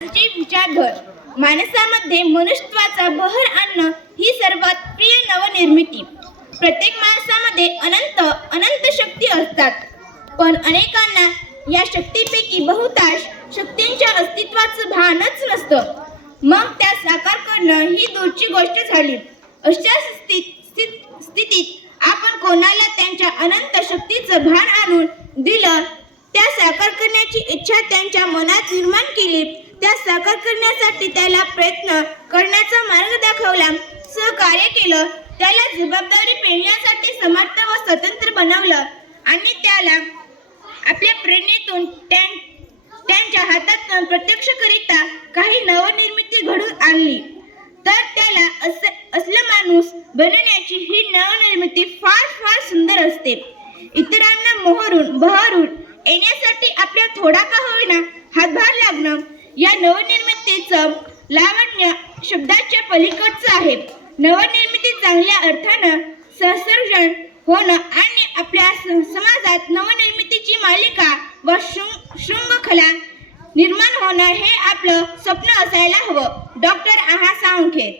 विचारघर माणसामध्ये मनुष्यत्वाचा बहर आणणं ही सर्वात प्रिय नवनिर्मिती। प्रत्येक माणसामध्ये अनंत शक्ती असतात, पण अनेकांना या शक्तीपैकी बहुतांश शक्तींच्या अस्तित्वाचं भानच नसतं। मग त्या साकार करणं ही दूरची गोष्ट झाली। अशा स्थितीत आपण कोणाला त्यांच्या अनंत शक्तीचं भान आणून दिलं, त्या साकार करण्याची इच्छा त्यांच्या मनात निर्माण केली, त्या साकार करण्यासाठी त्याला प्रयत्न करण्याचा मार्ग दाखवला, सहकार्य केलं, त्याला जबाबदारी पेलण्यासाठी समर्थ व स्वतंत्र बनवलं आणि त्याला आपल्या प्रेरणेतून त्यांच्या हातातून प्रत्यक्षकरिता काही नवनिर्मिती घडून आणली, तर त्याला असला माणूस बनवण्याची ही नवनिर्मिती फार सुंदर असते। इतरांना बहरून येण्यासाठी आपल्या थोडा का होईना हातभार लागणं या नवनिर्मितीचं लावण्य शब्दाच्या पलीकडचं आहे। नवनिर्मिती चांगल्या अर्थानं सहसर्जन होणं आणि आपल्या समाजात नवनिर्मितीची मालिका व शृंखला निर्माण होणं हे आपलं स्वप्न असायला हवं। डॉक्टर आहा साळुंखे।